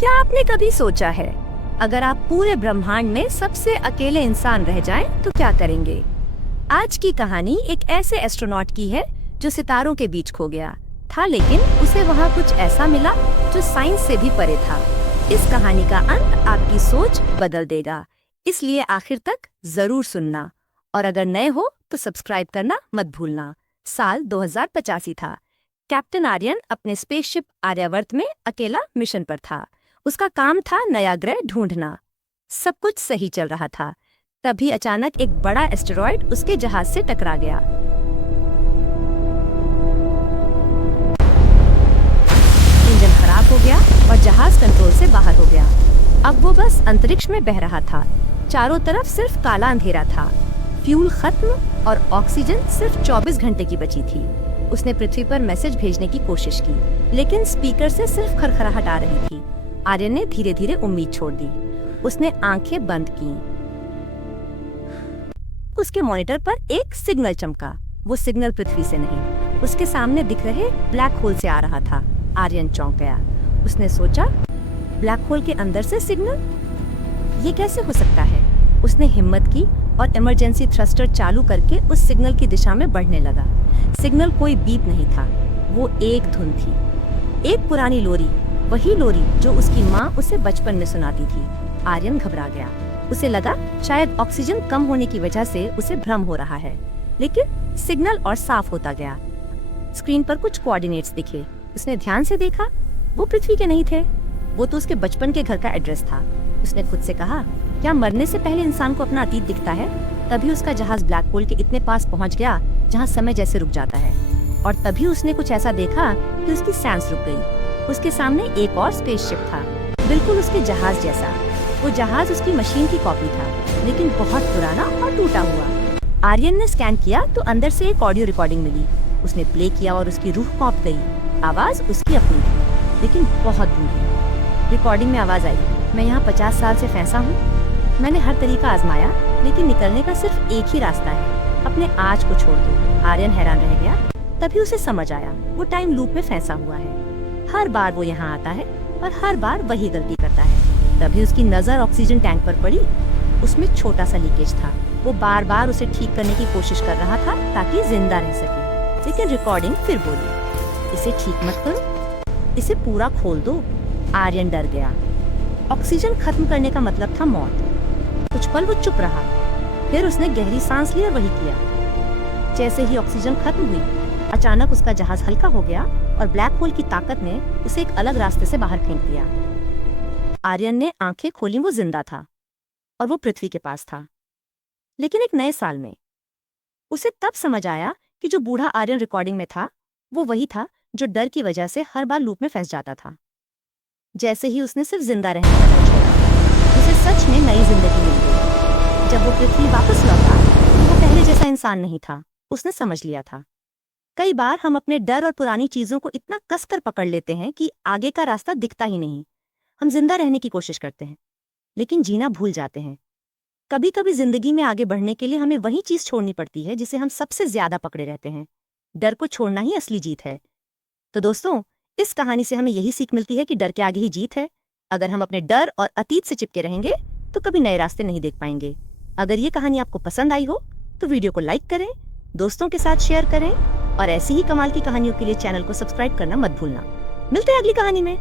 क्या आपने कभी सोचा है, अगर आप पूरे ब्रह्मांड में सबसे अकेले इंसान रह जाएं तो क्या करेंगे? आज की कहानी एक ऐसे एस्ट्रोनॉट की है जो सितारों के बीच खो गया था, लेकिन उसे वहाँ कुछ ऐसा मिला जो साइंस से भी परे था। इस कहानी का अंत आपकी सोच बदल देगा, इसलिए आखिर तक जरूर सुनना। और अगर नए हो तो सब्सक्राइब करना मत भूलना। साल 2085 था। कैप्टन आर्यन अपने स्पेसशिप आर्यवर्त में अकेला मिशन पर था। उसका काम था नया ग्रह ढूंढना। सब कुछ सही चल रहा था, तभी अचानक एक बड़ा एस्टेरॉयड उसके जहाज से टकरा गया। इंजन खराब हो गया और जहाज कंट्रोल से बाहर हो गया। अब वो बस अंतरिक्ष में बह रहा था। चारों तरफ सिर्फ काला अंधेरा था। फ्यूल खत्म और ऑक्सीजन सिर्फ 24 घंटे की बची थी। उसने पृथ्वी पर मैसेज भेजने की कोशिश की, लेकिन स्पीकर से सिर्फ खरखराहट आ रही थी। आर्यन ने धीरे धीरे उम्मीद छोड़ दी। उसने आंखें बंद की। उसके मॉनिटर पर एक सिग्नल चमका। वो सिग्नल पृथ्वी से नहीं, उसके सामने दिख रहे ब्लैक होल से आ रहा था। आर्यन चौंक गया। उसने सोचा, ब्लैक होल के अंदर से सिग्नल? ये कैसे हो सकता है? उसने हिम्मत की और इमरजेंसी थ्रस्टर चालू करके उस सिग्नल की दिशा में बढ़ने लगा। सिग्नल कोई बीप नहीं था, वो एक धुन थी, एक पुरानी लोरी, वही लोरी जो उसकी माँ उसे बचपन में सुनाती थी। आर्यन घबरा गया। उसे लगा शायद ऑक्सीजन कम होने की वजह से उसे भ्रम हो रहा है, लेकिन सिग्नल और साफ होता गया। स्क्रीन पर कुछ कोऑर्डिनेट्स दिखे। उसने ध्यान से देखा, वो पृथ्वी के नहीं थे, वो तो उसके बचपन के घर का एड्रेस था। उसने खुद से कहा, क्या मरने से पहले इंसान को अपना अतीत दिखता है? तभी उसका जहाज ब्लैक होल के इतने पास पहुंच गया जहां समय जैसे रुक जाता है। और तभी उसने कुछ ऐसा देखा कि उसकी सांस रुक गई। उसके सामने एक और स्पेसशिप था, बिल्कुल उसके जहाज जैसा। वो जहाज उसकी मशीन की कॉपी था, लेकिन बहुत पुराना और टूटा हुआ। आर्यन ने स्कैन किया तो अंदर से एक ऑडियो रिकॉर्डिंग मिली। उसने प्ले किया और उसकी रूह कांप गई। आवाज उसकी अपनी थी, लेकिन बहुत दूर। रिकॉर्डिंग में आवाज आई, मैं यहाँ 50 साल से फंसा हूँ। मैंने हर तरीका आजमाया, लेकिन निकलने का सिर्फ एक ही रास्ता है, अपने आज को छोड़ दो। आर्यन हैरान रह गया। तभी उसे समझ आया, वो टाइम लूप में फंसा हुआ है। हर बार वो यहाँ आता है और हर बार वही गलती करता है। तभी उसकी नजर ऑक्सीजन टैंक पर पड़ी। उसमें छोटा सा लीकेज था। वो बार बार उसे ठीक करने की कोशिश कर रहा था ताकि जिंदा रह सके, लेकिन रिकॉर्डिंग फिर बोली, इसे ठीक मत करो, इसे पूरा खोल दो। आर्यन डर गया। ऑक्सीजन खत्म करने का मतलब था मौत। कुछ पल वो चुप रहा, फिर उसने गहरी सांस ली और वही किया। जैसे ही ऑक्सीजन खत्म हुई, अचानक उसका जहाज हल्का हो गया और ब्लैक होल की ताकत ने उसे एक अलग रास्ते से बाहर फेंक दिया। आर्यन ने आंखें खोली। वो जिंदा था और वो पृथ्वी के पास था, लेकिन एक नए साल में। उसे तब समझ आया कि जो बूढ़ा आर्यन रिकॉर्डिंग में था, वो वही था जो डर की वजह से हर बार लूप में फंस जाता था। जैसे ही उसने सिर्फ जिंदा रहने का छोड़ा, उसे सच में नई जिंदगी मिल गई। जब वो पृथ्वी वापस लौटा, वो पहले जैसा इंसान नहीं था। उसने समझ लिया था, कई बार हम अपने डर और पुरानी चीजों को इतना कसकर पकड़ लेते हैं कि आगे का रास्ता दिखता ही नहीं। हम जिंदा रहने की कोशिश करते हैं, लेकिन जीना भूल जाते हैं। कभी कभी जिंदगी में आगे बढ़ने के लिए हमें वही चीज छोड़नी पड़ती है जिसे हम सबसे ज्यादा पकड़े रहते हैं। डर को छोड़ना ही असली जीत है। तो दोस्तों, इस कहानी से हमें यही सीख मिलती है कि डर के आगे ही जीत है। अगर हम अपने डर और अतीत से चिपके रहेंगे तो कभी नए रास्ते नहीं देख पाएंगे। अगर ये कहानी आपको पसंद आई हो तो वीडियो को लाइक करें, दोस्तों के साथ शेयर करें और ऐसी ही कमाल की कहानियों के लिए चैनल को सब्सक्राइब करना मत भूलना। मिलते हैं अगली कहानी में।